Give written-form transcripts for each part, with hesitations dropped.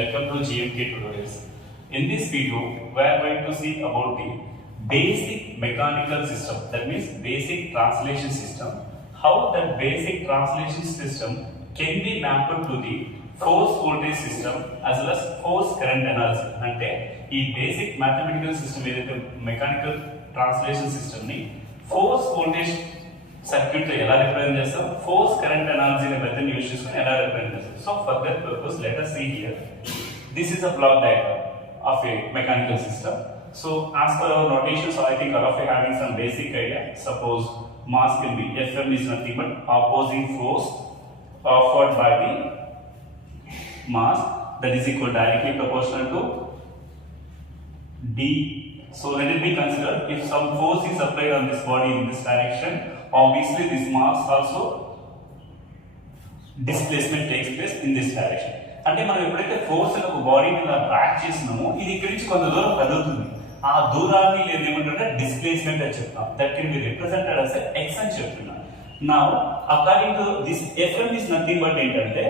Welcome to GMK Tutorials. In this video, we are going to see about the basic mechanical system, that means basic translation system. How that basic translation system can be mapped to the force voltage system as well as force current analysis. అంటే ఈ basic mathematical system ఏదైతే mechanical translation system ని force voltage circuit లో ఎలా represent చేస్తాం, force current analogy అనే method use చేసుకొని ఎలా రిప్రజెంట్ చేస్తాం. So for that purpose let us see here. This is a block diagram of a mechanical system. So as per our notation, so I think all of you having some basic idea. Suppose mass can be Fm is nothing but opposing force offered by the mass that is equal directly proportional to d. So let it be considered if some force is applied on this body in this direction, obviously this mass also displacement takes place in this direction. అంటే మనం ఎప్పుడైతే force ఒక body మీద track చేసినామో ఇది ఇక్కడి నుంచి కొంత దూరం కదులుతుంది. ఆ దూరాన్ని లేదు ఏమంటే డిస్ప్లేస్మెంట్ అని చెప్తాం. That can be represented as x అని చెప్తున్నాం. Now according to this Fm is nothing but ఏంటంటే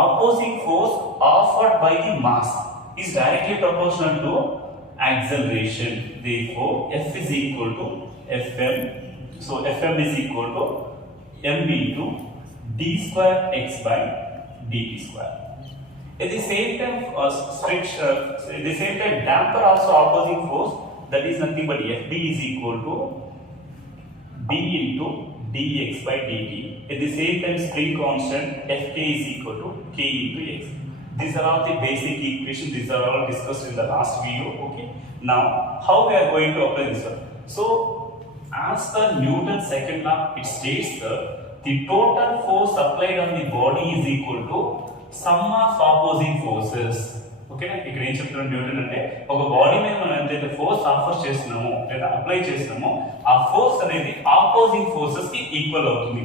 opposing force offered by the mass is directly proportional to acceleration. Therefore F is equal to Fm. So Fm is equal to m into d square x by dt square. At the same time, at the same time, damper also opposing force, that is nothing but Fb is equal to d into dx by dt. At the same time, spring constant Fk is equal to k into x. These are all the basic equations. These are all discussed in the last video. Okay. Now, how we are going to apply this one? So, as per Newton's second law, it states that the total force applied on the body is equal to sum of opposing forces. Okay, ఇక్కడ ఏం చెప్తున్నాడు Newton అంటే ఒక body మీద మనం ఎంతైతే force offer చేస్తున్నామో లేదా అప్లై చేస్తున్నామో ఆ ఫోర్స్ అనేది ఆపోజింగ్ ఫోర్సెస్ కి ఈక్వల్ అవుతుంది.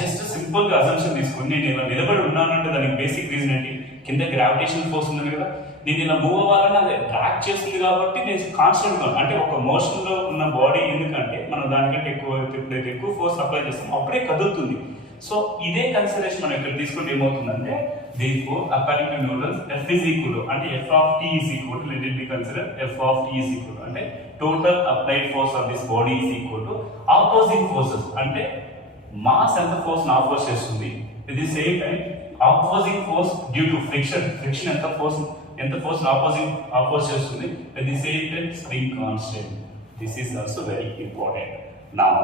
జస్ట్ సింపుల్ గా అజంప్షన్ తీసుకుని నేను ఇలా నిలబడి ఉన్నానంటే దానికి బేసిక్ రీజన్ ఏంటి, కింద గ్రావిటేషన్ ఫోర్స్ ఉంది కదా, నేను ఇలా మూవ్ అవ్వాలని అది ట్రాక్ చేస్తుంది కాబట్టి నేను కాన్స్టెంట్ గా అంటే ఒక మోషన్ లో ఉన్న బాడీ ఎందుకంటే మనం దానికంటే ఎప్పుడైతే ఎక్కువ ఫోర్స్ అప్లై చేస్తామో అప్పుడే కదులుతుంది. సో ఇదే కన్సిడరేషన్ మనం ఇక్కడ తీసుకుంటే ఏమవుతుందంటే therefore according to Newton's F is equal to అంటే f of t is equal to, let it be considered f of t is equal to అంటే total applied force of this body is equal to opposing forces అంటే mass ఎంత force ని offer చేస్తుంది, at the same time opposing force due to friction ఎంత force ని oppose చేస్తుంది, at the same time spring constant. This is also very important. Now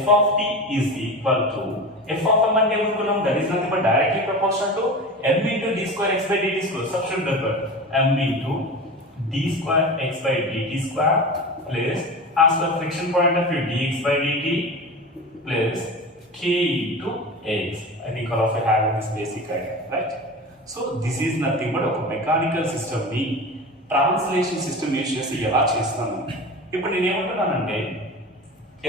f of t is equal to f of m అంటే ఏమనుకున్నాం, that is nothing but directly proportional to m into d square x by dt square. Substitute that word m into d square x by dt square plus as per friction point of view dx by dt plus k into x. I think all of you have this basic idea, right? So this is nothing but ఒక mechanical system ని translation system use చేసి ఎలా చేస్తాను. ఇప్పుడు నేను ఏమంటున్నానంటే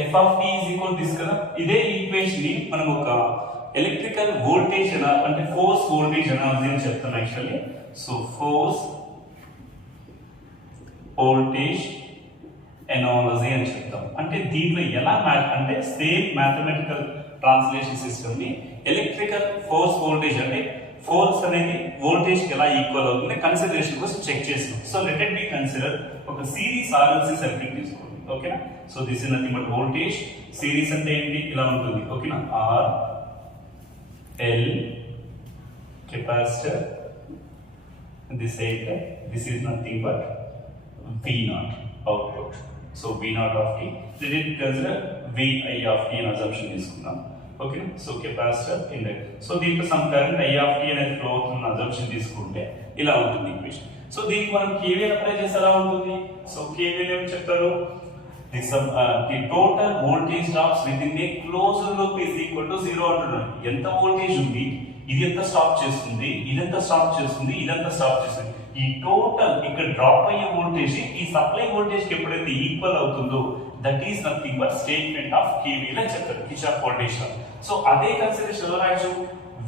f of t is equal to this కదా, ఇదే ఈక్వేషన్ ని మనం ఒక ఎలక్ట్రికల్ వోల్టేజ్ అంటే ఫోర్స్ వోల్టేజ్ అనాలజీ అని చెప్తాను actually. So force voltage analogy అని చెప్తాం. అంటే దీంట్లో ఎలా అంటే సేమ్ మ్యాథమెటికల్ ట్రాన్స్లేషన్ సిస్టమ్ ని ఎలక్ట్రికల్ ఫోర్స్ వోల్టేజ్ అంటే ఫోర్స్ అనేది వోల్టేజ్ కి ఎలా ఈక్వల్ అవుతుంది కన్సిడరేషన్ కోసం చెక్ చేస్తాం. So let it be consider ఒక సిరీస్ ఆర్ఎల్సి సర్క్యూట్ తీసుకోండి. ఓకేనా. So this is nothing but voltage series అంటే ఏంటి, ఇలా ఉంటుంది. ఓకేనా. ఆర్ ఎల్ కెపాసిటర్, దిస్ అయితే this is nothing but V0 output. So V0 of t, let it consider Vi of t అని అజంప్షన్ తీసుకుందాం. Okay. So capacitor inductor. So దీంట్లో some current I of t అనేది flow అవుతున్న assumption తీసుకుంటే ఇలా ఉంటుంది equation. So దీనికి మనం KVL అప్లై చేస్తే ఎలా ఉంటుంది. సో KVL ఏం చెప్తారు, the total voltage drops within a closed loop is equal to 0 అంటున్నాడు. ఎంత వోల్టేజ్ ఉంది, ఇది ఎంత స్టాప్ చేస్తుంది, ఇదంతా స్టాప్ చేస్తుంది, ఇదంతా స్టాప్ చేస్తుంది. ఈ టోటల్ ఇక్కడ డ్రాప్ అయ్యే వోల్టేజ్ ఈ సప్లై వోల్టేజ్ కి ఎప్పుడైతే ఈక్వల్ అవుతుందో that is nothing but statement of KVL అని చెప్తారు, కిర్చాఫ్ వోల్టేజ్ లా. సో అదే కన్సిడరేషన్ ఎలా రాయొచ్చు,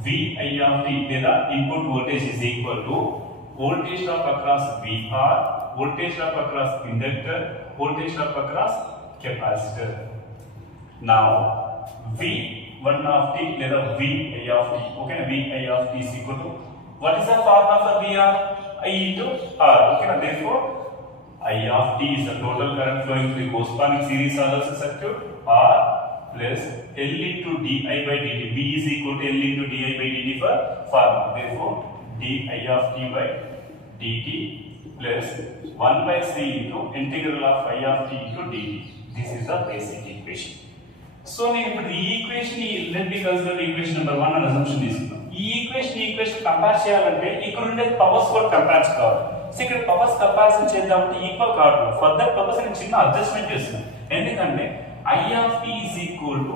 Vi of t లేదా input voltage is equal to voltage drop across VR, voltage drop across inductor, voltage drop across capacitor. Now V1 of t లేదా Vi of t, okay, Vi of t is equal to What is the formula for VR? I into R. Okay, therefore I of t is the total current flowing through the corresponding series RLC circuit. R plus L into di by dt. V is equal to L into di by dt for formula. Therefore di of t by dt plus 1 by c into integral of I of t into dt. This is the basic equation. So నేను ఇప్పుడు ఈ equation let be consider equation number 1 అనే assumption తీసుకున్నాం. ఈ equation compare చేయాలంటే ఇక్కడ ఉండే powers కూడా కంపేర్ కావాలి. సో ఇక్కడ పవర్స్ కంపారిజన్ చేద్దామంటే ఈక్వల్ కాదు. ఫర్ దట్ పర్పస్ నేను చిన్న అడ్జస్ట్మెంట్ చేస్తున్నాను. ఎందుకంటే I of t is equal to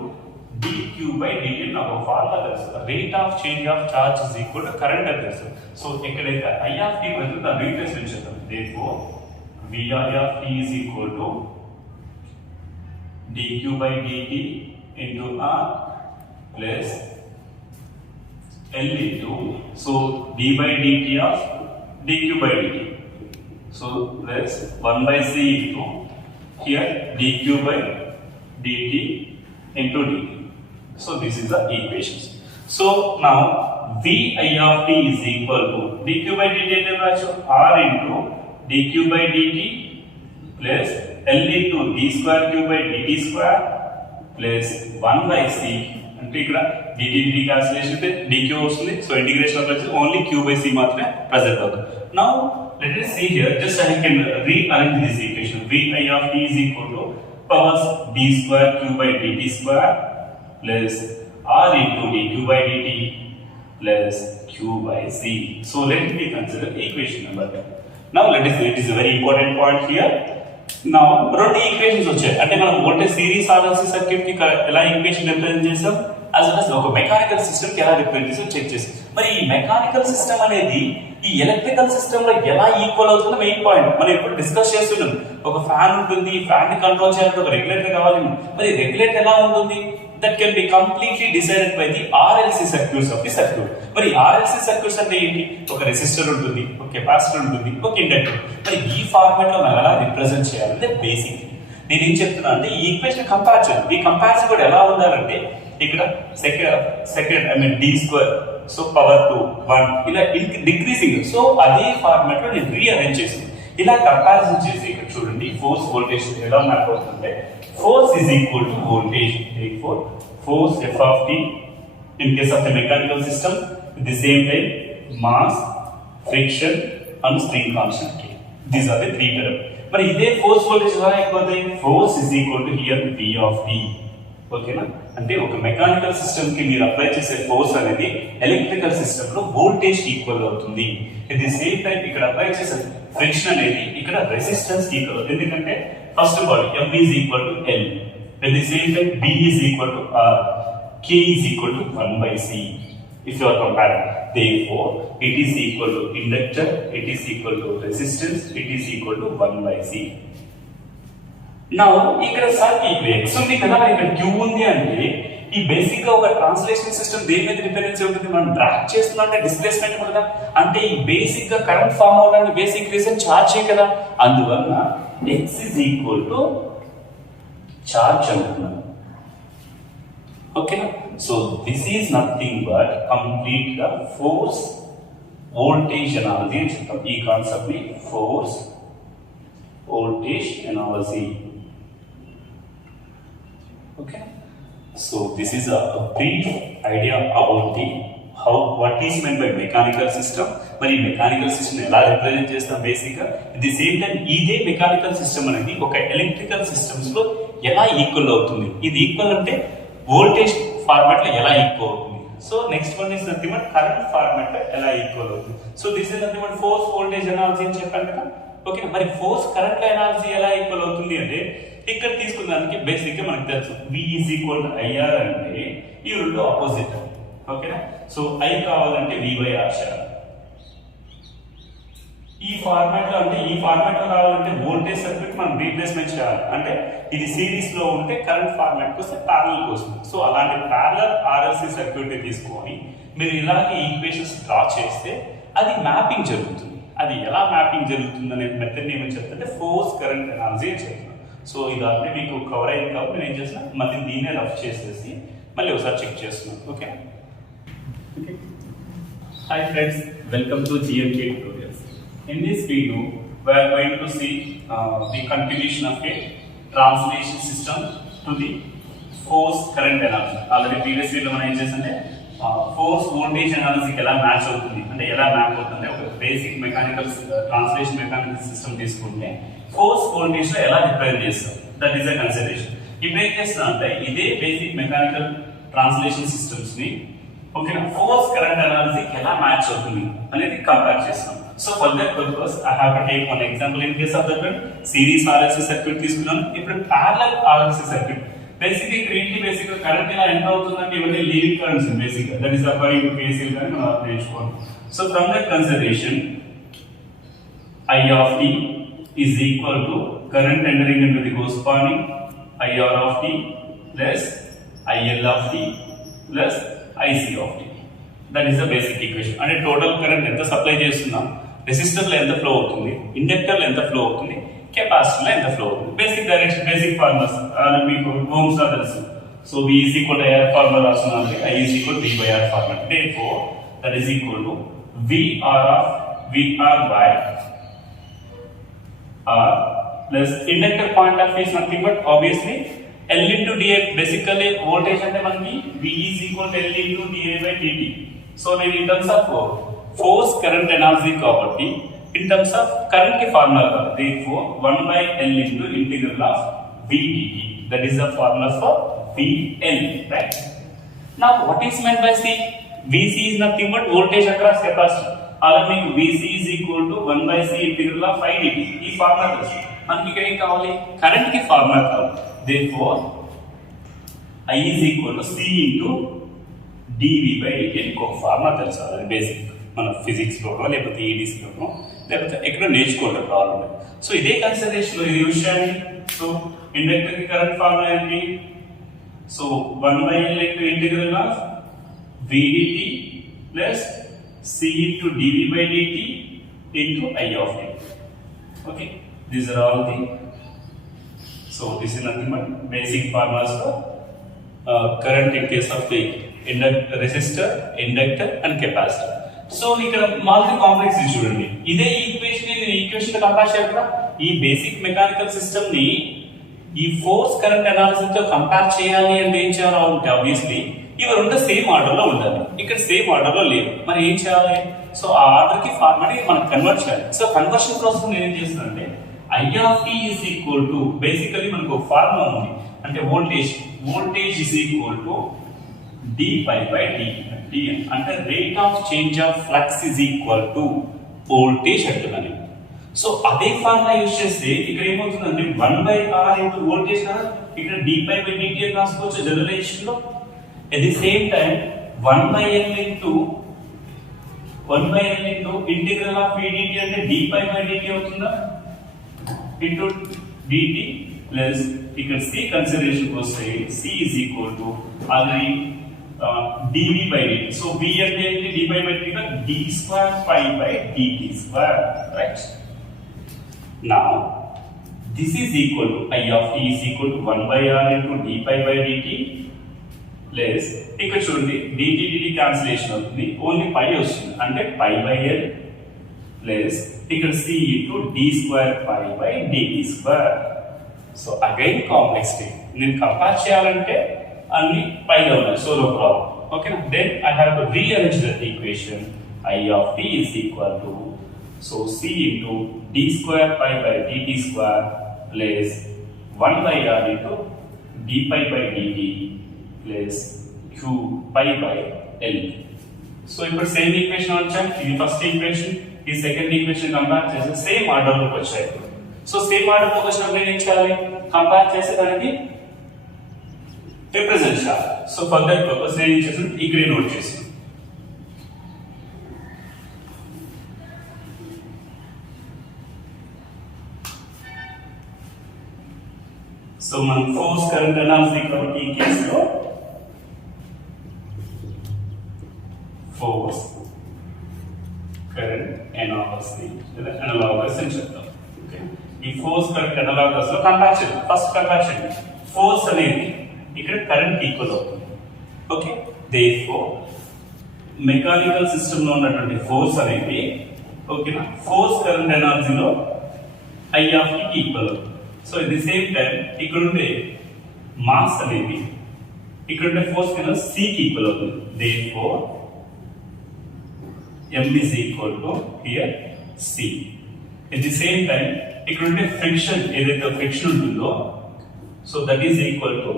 dq by dt నాకు ఫార్ములా తెలుసు. Rate of change of charge is equal to current అని తెలుసు. సో ఇక్కడైతే I of t బదులు దాన్ని రీప్లేస్మెంట్ చేద్దాం. therefore VR of t is equal to dq by dt into R plus L into so d by dt of dq by dt. So plus 1 by c into here dq by dt into dt. So this is the equations. So now Vi of t is equal to dq by dt R into dq by dt plus L into d square q by dt square plus 1 by c అంటే ఇక్కడ dt dt cancellation అయితే dq వస్తుంది. So integration of only q by c మాత్రమే present అవుతుంది. Now let us see here just I can rearrange this equation. Vi of t is equal to powers d square q by dt square plus r into dq by dt plus q by c. So let me consider equation number 2. Now let us see, it is a very important point here. Now రెండు equations వచ్చాయి. అంటే మనం voltage series RLC circuit కి ఎలా equation represent చేసాం, as well as ఒక mechanical system కి ఎలా రిప్రజెంట్ చేసాం చెక్ చేసాం. మరి ఈ మెకానికల్ సిస్టమ్ అనేది ఈ ఎలక్ట్రికల్ సిస్టమ్ లో ఎలా ఈక్వల్ అవుతుందో మెయిన్ పాయింట్ మనం ఇప్పుడు డిస్కస్ చేస్తున్నాం. ఒక ఫ్యాన్ ఉంటుంది, ఫ్యాన్ ని కంట్రోల్ చేయాలంటే ఒక రెగ్యులేటర్ కావాలి. మరి రెగ్యులేటర్ ఎలా ఉంటుంది? that can be completely decided by the RLC circuits of the circuit. మరి RLC circuits అంటే ఏంటి? ఒక రెసిస్టర్ ఉంటుంది, ఒక కెపాసిటర్ ఉంటుంది, ఒక ఇండక్టర్. మరి ఈ ఫార్మాట్ లో మనం ఎలా రిప్రజెంట్ చేయాలంటే బేసిక్ నేను ఏం చెప్తున్నా అంటే ఈ ఈక్వేషన్ కంపారిజన్, ఈ కంపారిజన్ కూడా ఎలా ఉండాలంటే ఇక్కడ second I mean d square so power 2 1 ఇలా డిక్రీజింగ్. సో అదే ఫార్మాట్ లో నేను రీఅరేంజ్ చేసాను. ఇలా కంపారిజన్ చేసి ఇక్కడ చూడండి ఫోర్స్ వోల్టేజ్ ఎలా మ్యాప్ అవుతుందంటే force is equal to voltage. Therefore force F of t in case of the mechanical system at the same time mass, friction and spring constant K. These are the three terms. మరి ఇదే force voltage ఎలా అయిపోతాయి? force is equal to here V of t. ఓకేనా? అంటే ఒక mechanical system కి మీరు apply చేసే ఫోర్స్ అనేది ఎలక్ట్రికల్ సిస్టమ్ లో వోల్టేజ్ ఈక్వల్ అవుతుంది. ఎట్ ది సేమ్ టైం ఇక్కడ అప్లై చేసే ఫ్రిక్షన్ అనేది ఇక్కడ రెసిస్టెన్స్ ఈక్వల్ అవుతుంది. ఎందుకంటే first of all M is equal to L. At the same time B is equal to R. K is equal to 1 by C. If you are comparing, therefore it is equal to inductor, it is equal to resistance, it is equal to 1 by C. Now ఇక్కడ circuit X ఉంది కదా, ఇక్కడ Q ఉంది అంటే ఈ basic గా ఒక translation system దేని మీద డిపెండెన్సీ ఉంటుంది? మనం డ్రాగ్ చేస్తున్నా అంటే డిస్ప్లేస్మెంట్ కదా. అంటే ఈ బేసిక్ గా కరెంట్ ఫార్మ్ అవడానికి బేసిక్ రీజన్ చార్జ్ కదా. అందువల్ల X is equal to charge అంటున్నాను. ఓకేనా? So this is nothing but complete గా ఫోర్స్ వోల్టేజ్ ఎనాలజీ అని చెప్తాం. ఈ కాన్సెప్ట్ ని force voltage analogy. Okay, so this is a brief idea about the what is meant by mechanical system. మరి mechanical system ఎలా represent చేస్తాం basic గా. At the same time ఇదే మెకానికల్ సిస్టమ్ అనేది ఒక ఎలక్ట్రికల్ సిస్టమ్స్ లో ఎలా ఈక్వల్ అవుతుంది. ఇది ఈక్వల్ అంటే వోల్టేజ్ ఫార్మాట్ లో ఎలా ఈక్వల్ అవుతుంది. So next one is nothing but current format లో ఎలా ఈక్వల్ అవుతుంది. So this is nothing but force voltage analogy అని చెప్పాను కదా. ఓకే, మరి ఫోర్స్ కరెంట్ ఎనాలజీ ఎలా ఈక్వల్ అవుతుంది అంటే ఇక్కడ తీసుకున్నానికి బేసిక్ గా మనకు తెలుసు V is equal to IR అంటే ఈ రెండు ఆపోజిట్. ఓకేనా? సో I కావాలంటే V by R చేయాలి. ఈ ఫార్మాట్ లో అంటే ఈ ఫార్మాట్ లో రావాలంటే వోల్టేజ్ సర్క్యూట్ మనం రీప్లేస్మెంట్ చేయాలి. అంటే ఇది సిరీస్ లో ఉంటే కరెంట్ ఫార్మాట్ కోసం ప్యారలల్ కోసం. సో అలాంటి ప్యారలల్ RLC సర్క్యూట్ ని తీసుకొని మీరు ఇలాగే ఈక్వేషన్స్ డ్రా చేస్తే అది మ్యాపింగ్ జరుగుతుంది. అది ఎలా మ్యాపింగ్ జరుగుతుంది అనే మెథడ్ ఏమని చెప్తుంటే ఫోర్స్ కరెంట్ ఎనాలజీ అని చెప్తున్నాను. సో ఇది ఆల్రెడీ మీకు కవర్ అయింది కాబట్టి నేను ఏం చేసిన మళ్ళీ దీన్నే రఫ్ చేసేసి మళ్ళీ ఒకసారి చెక్ చేస్తున్నాను. Okay, Hi friends, welcome to GMK tutorials. In this video, we are going to see the continuation of a translation system to the force current analysis. Already previous video మనం ఏం చేస్తుంటే force voltage analysis ఎలా match అవుతుంది అంటే ఎలా map అవుతుంది ఒక basic mechanical translation mechanical system తీసుకుంటే ఫోర్స్ వోల్టేజ్ లో ఎలా రిప్రజెంట్ చేస్తాం దట్ ఈస్ అ కన్సిడరేషన్. ఇప్పుడు ఏం చేస్తున్నా అంటే ఇదే బేసిక్ మెకానికల్ ట్రాన్స్లేషన్ సిస్టమ్స్ ని ఓకే ఫోర్స్ కరెంట్ అనాలిసిస్ ఎలా మ్యాచ్ అవుతుంది అనేది కంపేర్ చేస్తాం. So for that purpose I have to take one example in case of that series RLC circuit తీసుకున్నాను. ఇప్పుడు ప్యారలల్ ఆర్ఎల్సి సర్క్యూట్ బేసిక్ ఇక్కడ ఏంటి basic current ఇలా ఎంత అవుతుందంటే ఇవన్నీ leading currents basic that is according to KCL కానీ మనం నేర్చుకోవాలి. So from that consideration I of t is equal to current entering into the corresponding IR of t plus IL of t plus IC of t. That is the basic equation. And total current ఎంత supply చేస్తున్నాం, resistor లో ఎంత flow అవుతుంది, inductor లో ఎంత flow అవుతుంది, capacitor లో ఎంత ఫ్లో అవుతుంది. బేసిక్ డైరెక్షన్ బేసిక్ ఫార్ములాస్ మీకు ఓమ్స్ లా తెలుసు. So V is equal to IR formula రాస్తున్నాం, I is equal to V by R formula. Therefore that is equal to VR of VR by R plus inductor point of view is nothing but obviously L into dI. Basically voltage అంటే మనకి V is equal to L into dI by dt. So నేను in terms of force current analysis కాబట్టి in terms of current కి formula కాదు. Therefore 1 by L into integral of V dt. That is the formula for VL, right? Now what is meant by C? VC is nothing but voltage across capacitor. అలా మీకు VC is equal to 1 by C integral of I dt. ఈ formula తెలుసు. మనకి ఇక్కడ ఏం కావాలి, current కి formula కావాలి. Therefore I is equal to C into dV by dt. ఇంకొక ఫార్ములా తెలుసు, అది బేసిక్ మన ఫిజిక్స్ లోనో లేకపోతే EDC లోనో లేకపోతే ఎక్కడో నేర్చుకోవడం కావాలి. సో ఇదే కన్సిడరేషన్ లో ఇది యూజ్ చేయండి. సో ఇండక్టర్ కి కరెంట్ ఫార్ములా ఏంటి, so 1 by L into integral of V dt plus C into dV by dt into I of t. Okay, these are all the, so this is nothing but basic formulas for current in case of the resistor, inductor and capacitor. So ఇక్కడ multi complex చూడండి, ఇదే equation తో compare చేయాలి. ఈ basic mechanical system ని ఈ force current analysis తో compare చేయాలి అంటే ఏం చేయాలంటే ఆబ్వియస్లీ ఇవి రెండు సేమ్ ఆర్డర్ లో ఉండాలి. ఇక్కడ సేమ్ ఆర్డర్ లో లేవు, మరి ఏం చేయాలి, సో ఆ ఆర్డర్ కి ఫార్ములా మనం కన్వర్ట్ చేయాలి. సో కన్వర్షన్ ప్రాసెస్ నేను ఏం చేస్తానంటే I of t is equal to basically మనకు ఒక ఫార్ములా ఉంది అంటే voltage is equal to d pi by dt అంటే rate of change of flux is equal to voltage అంటున్నాను. సో అదే ఫార్ములా యూజ్ చేస్తే ఇక్కడ ఏమవుతుందంటే 1 by r into వోల్టేజ్ కదా, ఇక్కడ d pi by dt అని రాసుకోవచ్చు జనరలైజేషన్ లో. At the same time 1 by L into integral of V dt అంటే d pi by dt అవుతుందా into dt plus ఇక్కడ C కన్సిడరేషన్ వస్తే C is equal to already dV by dt. So V అంటే ఏంటి, d pi by dt d square pi by dt square, right? Now this is equal to I of t is equal to 1 by R into d pi by dt plus ఇక్కడ చూడండి dt cancellation అవుతుంది, only pi వస్తుంది అంటే pi by L plus ఇక్కడ c into d square pi by dt square. So again complexity నేను compare చేయాలంటే అన్ని పైగా ఉన్నాయి, సో నో ప్రాబ్లం. ఓకేనా, then I have to rearrange that equation. I of t is equal to so c into d square pi by dt square plus 1 by r into d pi by dt plus q pi by l. So ఇప్పుడు same equation వచ్చాం, ఇది first equation, ఈ second equation compare చేస్తే same order లోకి వచ్చాయి. So same order లోకి వచ్చినప్పుడు ఏం చేయాలి, కంపేర్ చేసే దానికి రిప్రజెంట్ చేయాలి. సో ఫర్ దట్ పర్పస్ నేను ఏం చేసాను, ఇక్కడ నోట్ చేసాను. సో మనం ఫోర్స్ కరెంట్ అనాలిసిస్ కాబట్టి ఈ కేసులో ఫోర్స్ కరెంట్ అనాలగస్ అని చెప్తాం. ఓకే, ఈ ఫోర్స్ కరెంట్ అనాలగస్ లో కంపేర్ చేద్దాం. ఫస్ట్ కంపేర్ చేయండి, ఫోర్స్ అనేది ఇక్కడ కరెంట్ ఈక్వల్ అవుతుంది. ఓకే, దేర్ఫోర్ మెకానికల్ సిస్టమ్ లో ఉన్నటువంటి ఫోర్స్ అనేది ఓకేనా ఫోర్స్ కరెంట్ ఎనర్జీలో I of t కి ఈక్వల్ అవుతుంది. So at the same time ఇక్కడ ఉండే మాస్ అనేది ఇక్కడ ఉండే ఫోర్స్ కింద c కి ఈక్వల్ అవుతుంది. therefore m is equal to here c. At the same time ఇక్కడ ఉండే ఫ్రిక్షన్ ఏదైతే ఫ్రిక్షన్ ఉంటుందో so that is equal to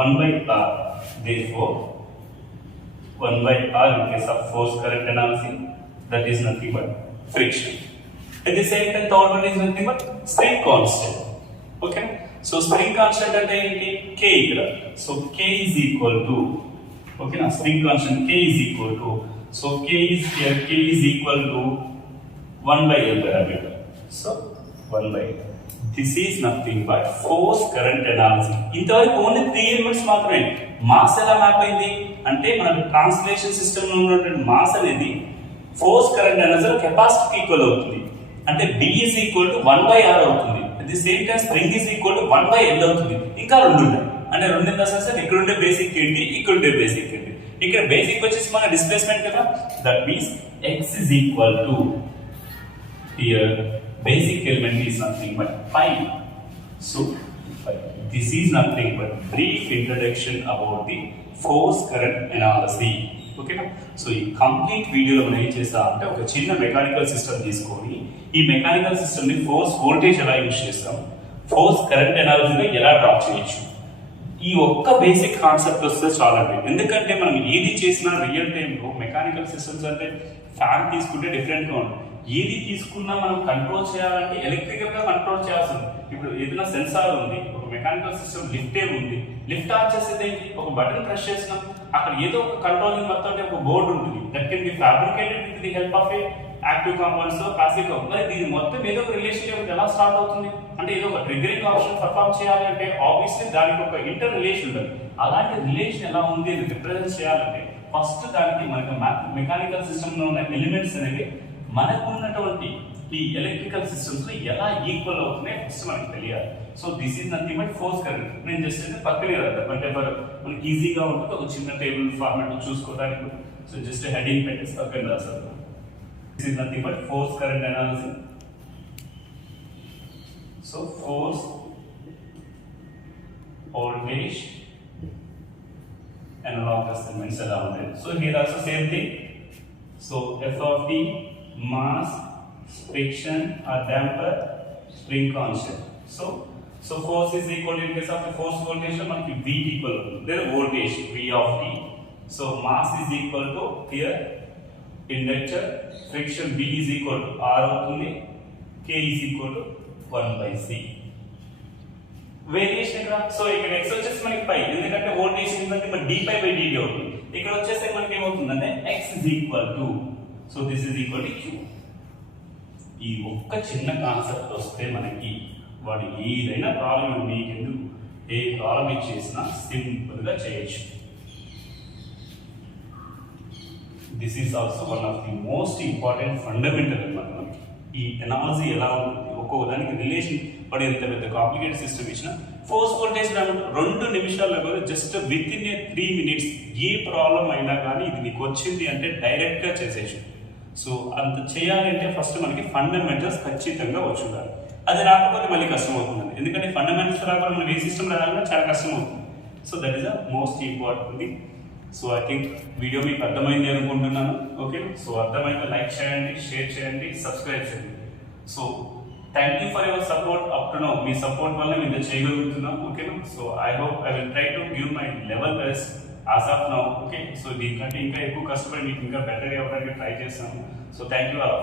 1/r. therefore 1/r in case of force current analysis, that is nothing but friction. At the same time, third one is nothing but spring constant. Okay, so spring constant ante enti k ikkada. So k is equal to, okay na, spring constant k is equal to, so k is here, k is equal to 1/L parameter. So 1/L. This is nothing but force current analysis. ఇంతవరకు only 3 elements మాత్రమే. Mass ఎలా map అయింది అంటే మన translation system లో ఉన్నటువంటి mass అనేది force current energy కెపాసిటీకి equal అవుతుంది. అంటే B is equal to 1/R అవుతుంది. At the same time spring is equal to 1/L అవుతుంది. ఇంకా రెండు ఉన్నాయి. అంటే రెండు ఇన్ ద సెన్స్ ఇక్కడ ఉండే బేసిక్ ఏంటి, ఇక్కడ ఉండే బేసిక్ ఏంటి. ఇక్కడ బేసిక్ వచ్చేసి మన డిస్ప్లేస్మెంట్ కదా. That means x is equal to here basic element is nothing but pi. So this is nothing but brief introduction about the force current analysis. Okay na? So ఈ complete వీడియోలో మనం ఏం చేస్తా అంటే ఒక చిన్న మెకానికల్ సిస్టమ్ తీసుకొని ఈ మెకానికల్ సిస్టమ్ ని ఫోర్స్ వోల్టేజ్ ఎలా యూజ్ చేస్తాం, ఫోర్స్ కరెంట్ ఎనాలిసిస్ ఎలా డ్రా చేయొచ్చు, ఈ ఒక్క బేసిక్ కాన్సెప్ట్ వస్తే చాలండి. ఎందుకంటే మనం ఏది చేసినా రియల్ టైంలో మెకానికల్ సిస్టమ్స్ అంటే ఫ్యాన్ తీసుకుంటే డిఫరెంట్ గా ఉంటుంది. ఏది తీసుకున్నా మనం కంట్రోల్ చేయాలంటే ఎలక్ట్రికల్ గా కంట్రోల్ చేయాల్సి ఉంది. ఇప్పుడు ఏదైనా సెన్సార్ ఉంది, ఒక మెకానికల్ సిస్టమ్ లిఫ్ట్ ఉంది, లిఫ్ట్ ఆన్ చేసేది ఏంటి, ఒక బటన్ ప్రెస్ చేసినాం అక్కడ ఏదో ఒక కంట్రోలింగ్ మొత్తం ఒక బోర్డు ఉంటుంది. That can B fabricated with the help of A active compounds passive compound. మరి దీని మొత్తం ఏదో ఒక రిలేషన్షిప్ ఎలా స్టార్ట్ అవుతుంది అంటే ఏదో ఒక ట్రిగరింగ్ ఆప్షన్ పర్ఫార్మ్ చేయాలి అంటే ఆబ్వియస్లీ దానికి ఒక ఇంటర్ రిలేషన్ ఉంటుంది. అలాంటి రిలేషన్ ఎలా ఉంది అని రిప్రజెంట్ చేయాలంటే ఫస్ట్ దానికి మనకి మెకానికల్ సిస్టమ్ లో ఉన్న ఎలిమెంట్స్ అనేవి మనకు ఉన్నటువంటి ఈ ఎలక్ట్రికల్ సిస్టమ్స్ లో ఎలా ఈక్వల్ అవుతున్నాయి ఫస్ట్ మనకి తెలియాలి. So this is nothing but force current. నేను జస్ట్ అయితే పక్కనే రాద్దాం అంటే మనకి ఈజీగా ఉంటుంది, ఒక చిన్న టేబుల్ ఫార్మాట్ చూసుకోవడానికి. సో జస్ట్ హెడింగ్ పెట్టేసి పక్కన రాస్తారు. This is nothing but force current analysis. So force voltage analogous elements around it. So here also same thing. So F of t, mass, friction or damper, spring constant. So force is equal to, in case of the force voltage manaki V equal to there voltage V of t. So mass is equal to here inductor, friction B is equal to R avutundi, K is equal to 1/C. Variation ఇక్కడ. So ఇక్కడ x వచ్చేసి మనకి పై, ఎందుకంటే voltage ఏంటంటే మన dϕ/dt అవుతుంది. ఇక్కడ వచ్చేసి మనకి ఏమవుతుందంటే x is equal to, so this is equal to q. ఈ ఒక్క చిన్న కాన్సెప్ట్ వస్తే మనకి వాడు ఏదైనా ప్రాబ్లం మీకెందుకు ఏ ప్రాబ్లం ఇచ్చేసినా సింపుల్ గా చేయొచ్చు. This is also one of the most important fundamental అన్నమాట. మనకి ఈ ఎనాలజీ ఎలా ఉంటుంది, ఒక్కొక్క దానికి రిలేషన్ పడి ఎంత పెద్ద కాంప్లికేటెడ్ సిస్టమ్ ఇచ్చిన ఫోర్స్ వోల్టేజ్ 2 నిమిషాల్లో కూడా just with in 3 minutes A problem అయినా కానీ ఇది నీకు వచ్చింది అంటే డైరెక్ట్ గా చేసేసి. సో అంత చేయాలంటే ఫస్ట్ మనకి ఫండమెంటల్స్ ఖచ్చితంగా వచ్చి ఉండాలి. అది రాకపోతే మళ్ళీ కష్టం అవుతుంది, ఎందుకంటే ఫండమెంటల్స్ రాకపోతే మనం ఏ సిస్టమ్ రావాలన్నా చాలా కష్టం అవుతుంది. So that is the most important thing. So I think video మీకు అర్థమైంది అనుకుంటున్నాను. ఓకే, సో అర్థమైతే లైక్ చేయండి, షేర్ చేయండి, సబ్స్క్రైబ్ చేయండి. So thank you for your support up to now. Me support వల్ల మేము చేయగలుగుతున్నాం. ఓకేనా, so I hope I will try to give my level best as of now. Okay, so దీనికంటే ఇంకా ఎక్కువ కష్టపడి మీకు ఇంకా బెటర్ అవ్వడానికి ట్రై చేస్తాను. So thank you all.